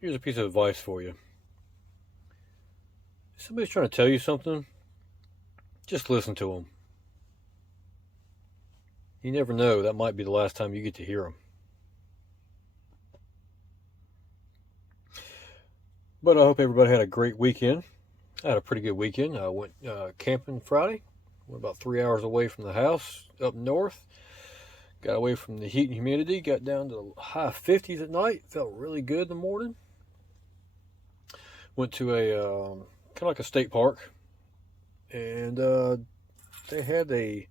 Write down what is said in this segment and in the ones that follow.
Here's a piece of advice for you. If somebody's trying to tell you something, just listen to them. You never know, that might be the last time you get to hear them. But I hope everybody had a great weekend. I had a pretty good weekend. I went camping Friday. Went about 3 hours away from the house up north. Got away from the heat and humidity. Got down to the high 50s at night. Felt really good in the morning. Went to a kind of like a state park. And they had a,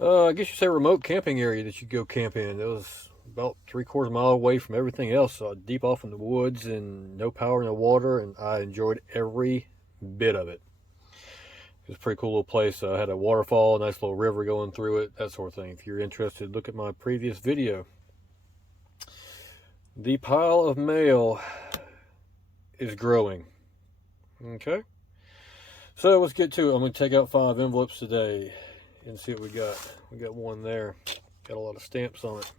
I guess you'd say, remote camping area that you go camp in. It was about 3/4 mile away from everything else, so deep off in the woods and no power, no water, and I enjoyed every bit of it. It was a pretty cool little place. I had a waterfall, a nice little river going through it, that sort of thing. If you're interested, look at my previous video. The pile of mail is growing. Okay, so let's get to it. I'm going to take out 5 envelopes today and see what we got. We got one there. Got a lot of stamps on it.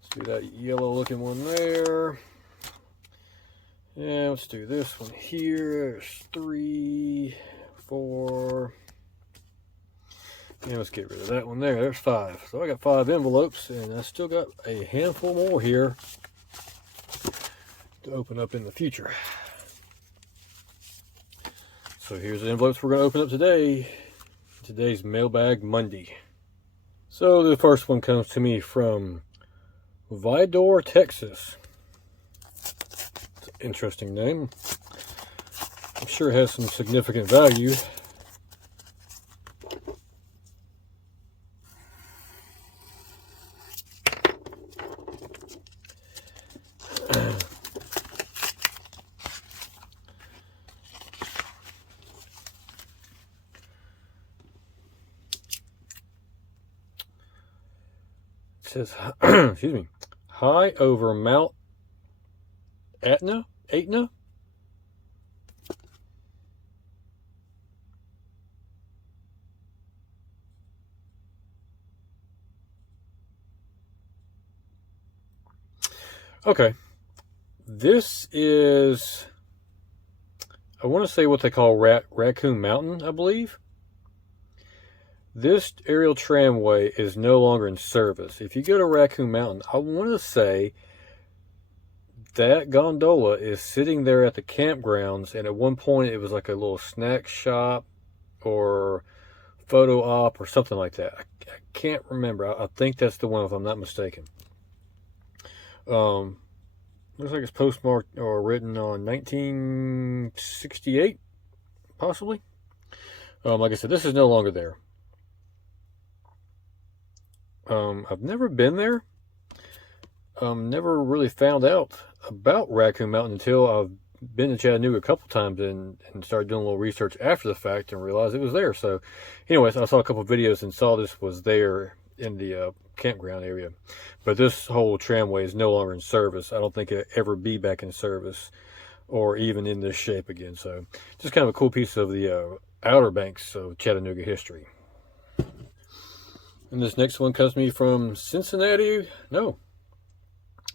Let's do that yellow looking one there. Yeah, let's do this one here. There's 3, 4. And let's get rid of that one there. There's 5. So I got 5 envelopes, and I still got a handful more here to open up in the future. So here's the envelopes we're going to open up today. Today's Mailbag Monday. So the first one comes to me from Vidor, Texas. It's an interesting name. I'm sure it has some significant value. It says, excuse me, high over Mount Etna? Okay, this is, I want to say what they call Raccoon Mountain, I believe. This aerial tramway is no longer in service. If you go to Raccoon Mountain, I want to say that gondola is sitting there at the campgrounds, and at one point it was like a little snack shop or photo op or something like that. I can't remember. I think that's the one, if I'm not mistaken. Looks like it's postmarked or written on 1968, possibly. Like I said, this is no longer there. I've never been there. Never really found out about Raccoon Mountain until I've been to Chattanooga a couple times and started doing a little research after the fact and realized it was there. So anyways, I saw a couple videos and saw this was there in the campground area. But this whole tramway is no longer in service. I don't think it'll ever be back in service or even in this shape again. So just kind of a cool piece of the Outer Banks of Chattanooga history. And this next one comes to me from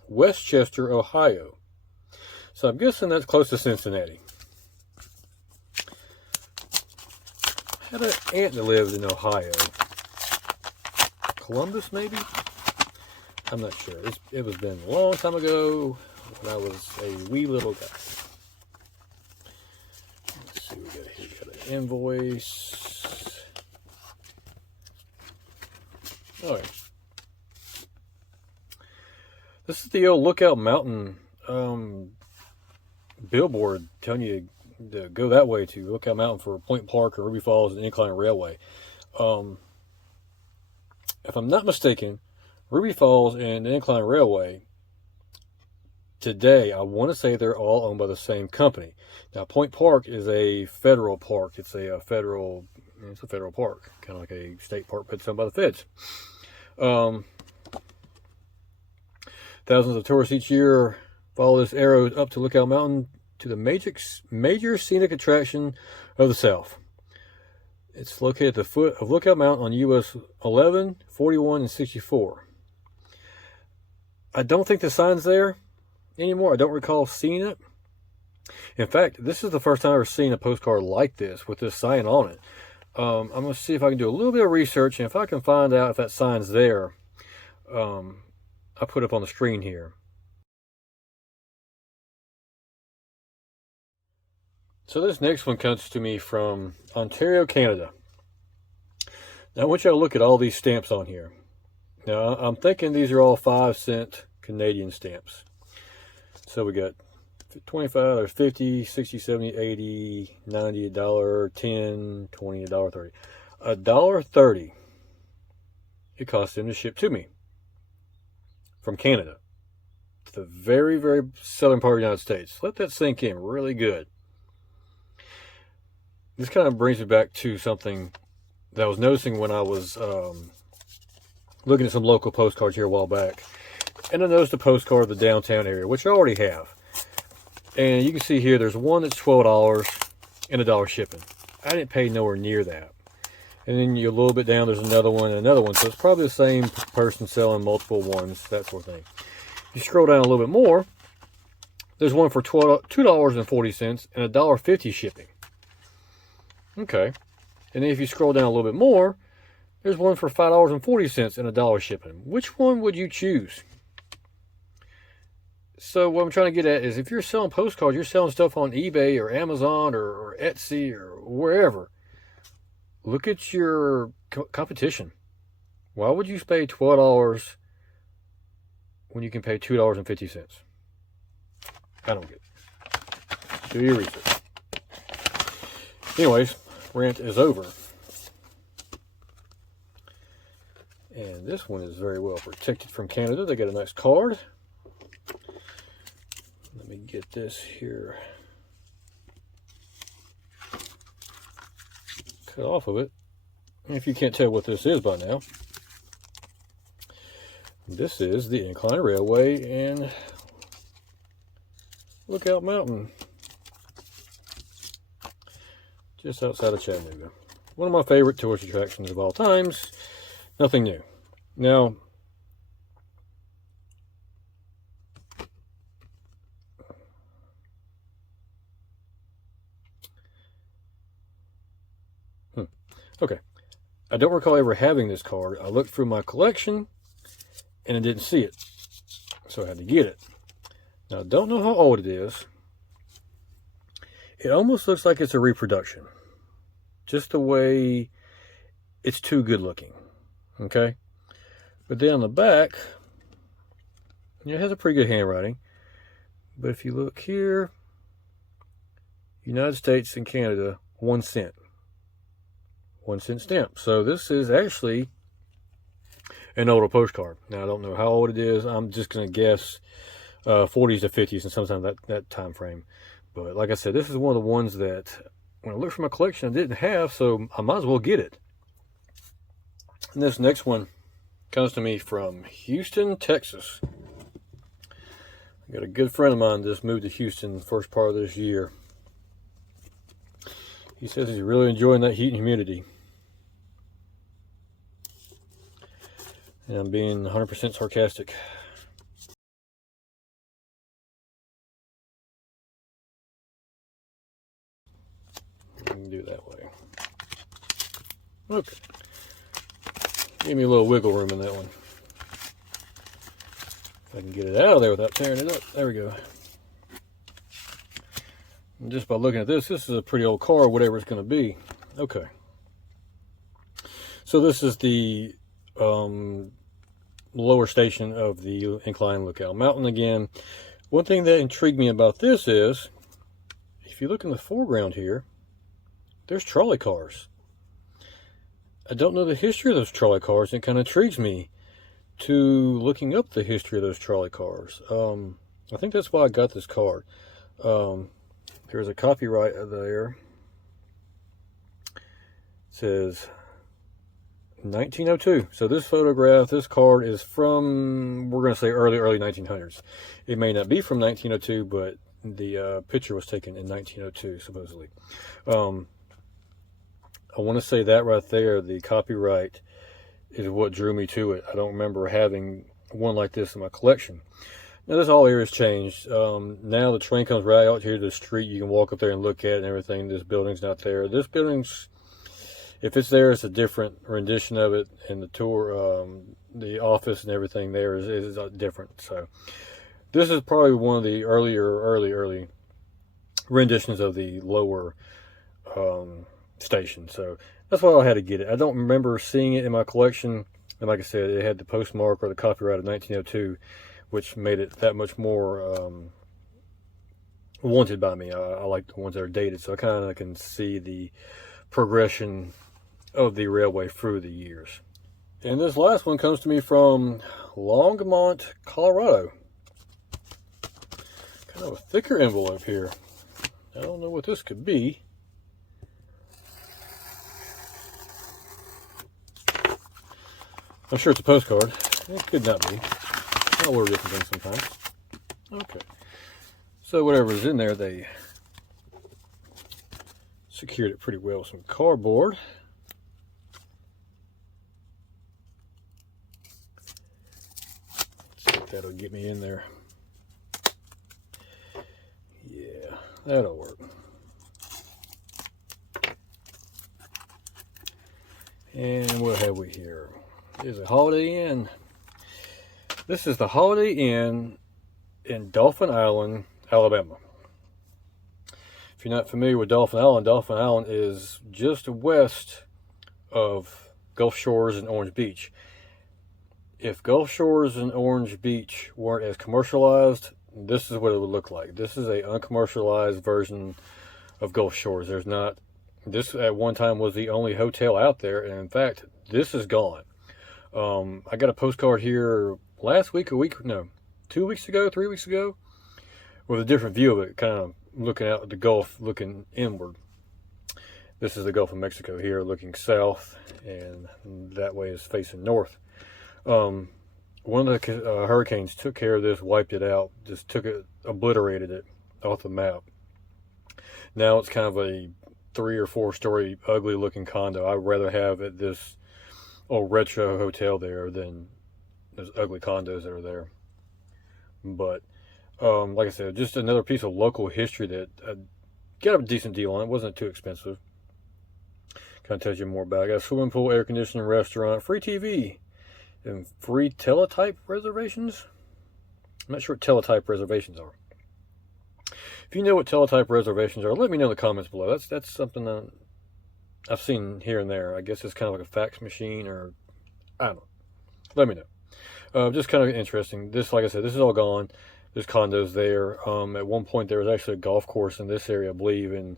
Westchester, Ohio. So I'm guessing that's close to Cincinnati. I had an aunt that lived in Ohio. Columbus, maybe? I'm not sure. It was been a long time ago when I was a wee little guy. Let's see what we got here. We got an invoice. All right. This is the old Lookout Mountain billboard telling you to go that way to Lookout Mountain for Point Park or Ruby Falls and Incline Railway. If I'm not mistaken, Ruby Falls and the Incline Railway today, I want to say they're all owned by the same company. Now, Point Park is a federal park. It's a federal park, kind of like a state park, but it's owned by the feds. Thousands of tourists each year follow this arrow up to Lookout Mountain to the major scenic attraction of the South. It's located at the foot of Lookout Mountain on US 11, 41, and 64. I don't think the sign's there. anymore. I don't recall seeing it. In fact, this is the first time I've ever seen a postcard like this with this sign on it. I'm going to see if I can do a little bit of research, and if I can find out if that sign's there, I'll put it up on the screen here. So this next one comes to me from Ontario, Canada. Now I want you to look at all these stamps on here. Now I'm thinking these are all 5-cent Canadian stamps. So we got 25 or 50, 60, 70, 80, 90, $1, 10, 20, $1.30. $1.30 it cost them to ship to me from Canada to the very, very southern part of the United States. Let that sink in really good. This kind of brings me back to something that I was noticing when I was looking at some local postcards here a while back. And I noticed a postcard of the downtown area, which I already have. And you can see here, there's one that's $12 and $1 shipping. I didn't pay nowhere near that. And then you're a little bit down, there's another one and another one. So it's probably the same person selling multiple ones, that sort of thing. If you scroll down a little bit more, there's one for $2.40 and $1.50 shipping. Okay. And then if you scroll down a little bit more, there's one for $5.40 and $1 shipping. Which one would you choose? So what I'm trying to get at is if you're selling postcards, you're selling stuff on eBay or Amazon or Etsy or wherever. Look at your competition. Why would you pay $12 when you can pay $2.50? I don't get it. Do your research. Anyways, rant is over. And this one is very well protected from Canada. They got a nice card. Let me get this here cut off of it. If you can't tell what this is by now, this is the Incline Railway and Lookout Mountain, just outside of Chattanooga. One of my favorite tourist attractions of all times. Nothing new. Now, okay. I don't recall ever having this card. I looked through my collection and I didn't see it, so I had to get it. Now, I don't know how old it is. It almost looks like it's a reproduction. Just the way it's too good looking. Okay? But then on the back, it has a pretty good handwriting. But if you look here, United States and Canada, 1 cent. 1 cent stamp. So this is actually an older postcard. Now, I don't know how old it is. I'm just going to guess 40s to 50s and sometime that time frame. But like I said, this is one of the ones that when I looked for my collection, I didn't have, so I might as well get it. And this next one comes to me from Houston, Texas. I got a good friend of mine just moved to Houston the first part of this year. He says he's really enjoying that heat and humidity. And I'm being 100% sarcastic. I can do it that way. Okay. Give me a little wiggle room in that one. If I can get it out of there without tearing it up. There we go. And just by looking at this is a pretty old car, whatever it's going to be. Okay. So this is the lower station of the Incline Lookout Mountain again. One thing that intrigued me about this is, if you look in the foreground here, there's trolley cars. I don't know the history of those trolley cars, and it kind of intrigues me to looking up the history of those trolley cars. I think that's why I got this card. There's a copyright there. It says 1902. So this photograph, this card is from, we're going to say early 1900s. It may not be from 1902, but the picture was taken in 1902, supposedly. I want to say that right there, the copyright is what drew me to it. I don't remember having one like this in my collection. Now this whole area's changed. Now the train comes right out here to the street. You can walk up there and look at it and everything. This building's not there. This building's, if it's there, it's a different rendition of it. And the tour, the office and everything there is different. So this is probably one of the early renditions of the lower station. So that's why I had to get it. I don't remember seeing it in my collection. And like I said, it had the postmark or the copyright of 1902, which made it that much more wanted by me. I like the ones that are dated, so I kind of can see the progression of the railway through the years. And this last one comes to me from Longmont, Colorado. Kind of a thicker envelope here. I don't know what this could be. I'm sure it's a postcard. It could not be. I'll order different things sometimes. Okay. So whatever is in there, they secured it pretty well with some cardboard. Let's see if that'll get me in there. Yeah, that'll work. And what have we here? Here's a Holiday Inn. This is the Holiday Inn in Dauphin Island, Alabama. If you're not familiar with Dauphin Island is just west of Gulf Shores and Orange Beach. If Gulf Shores and Orange Beach weren't as commercialized, this is what it would look like. This is a uncommercialized version of Gulf Shores. There's not, this at one time was the only hotel out there, and in fact, this is gone. I got a postcard here last week, 2 weeks ago, 3 weeks ago, with a different view of it, kind of looking out at the Gulf, looking inward. This is the Gulf of Mexico here, looking south, and that way is facing north. One of the hurricanes took care of this, wiped it out, just obliterated it off the map. Now it's kind of a 3 or 4 story ugly looking condo. I'd rather have it this old retro hotel there than those ugly condos that are there. But like I said, just another piece of local history that I got a decent deal on. It wasn't too expensive. Kind of tells you more about it. Got a swimming pool, air conditioning, restaurant, free TV, and free teletype reservations. I'm not sure what teletype reservations are. If you know what teletype reservations are, let me know in the comments below. That's something that I've seen here and there. I guess it's kind of like a fax machine, or I don't know. Let me know. Just kind of interesting. This, like I said, this is all gone. There's condos there. At one point, there was actually a golf course in this area, I believe, and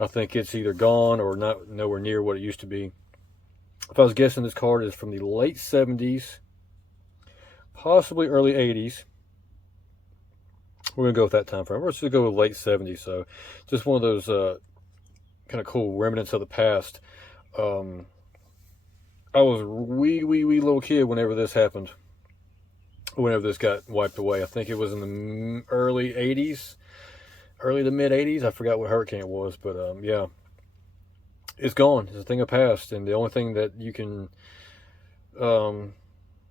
I think it's either gone or not nowhere near what it used to be. If I was guessing, this card is from the late 70s, possibly early 80s. We're going to go with that time frame. Let's just go with late 70s. So just one of those kind of cool remnants of the past. I was a wee little kid whenever this happened. Whenever this got wiped away. I think it was in the early 80s. Early to mid 80s. I forgot what hurricane it was. But yeah. It's gone. It's a thing of past. And the only thing that you can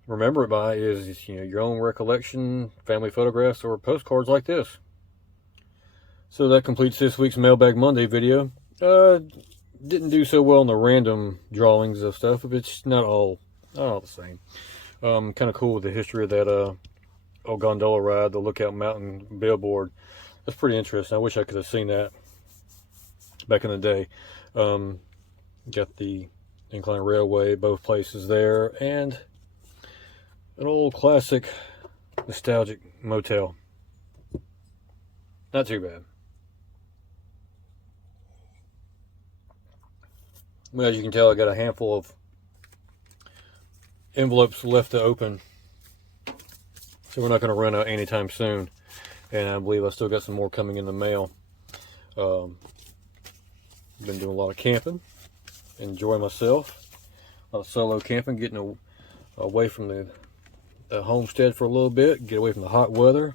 remember it by is, your own recollection, family photographs, or postcards like this. So that completes this week's Mailbag Monday video. Didn't do so well in the random drawings of stuff, but it's not all the same. Kind of cool with the history of that old gondola ride, the Lookout Mountain billboard. That's pretty interesting. I wish I could have seen that back in the day. Got the Incline Railway, both places there, and an old classic nostalgic motel. Not too bad. Well, as you can tell, I got a handful of envelopes left to open, so we're not going to run out anytime soon. And I believe I still got some more coming in the mail. Been doing a lot of camping, enjoying myself. A lot of solo camping, getting away from the homestead for a little bit, get away from the hot weather,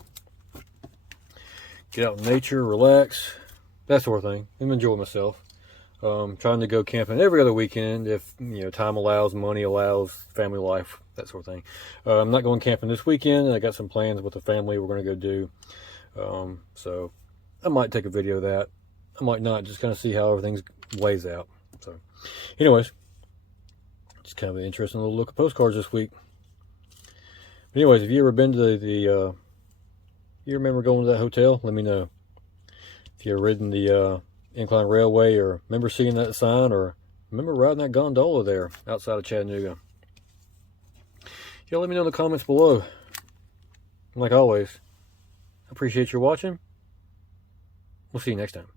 get out in nature, relax, that sort of thing. I'm enjoying myself. Trying to go camping every other weekend if time allows, money allows, family life that sort of thing. I'm not going camping this weekend. I got some plans with the family we're going to go do. So I might take a video of that. I might not, just kind of see how everything lays out. So anyways, just kind of an interesting little look at postcards this week. But anyways, have you ever been to you remember going to that hotel? Let me know. If you ever ridden the Incline Railway, or remember seeing that sign, or remember riding that gondola there outside of Chattanooga. Yeah, let me know in the comments below. Like always, I appreciate your watching. We'll see you next time.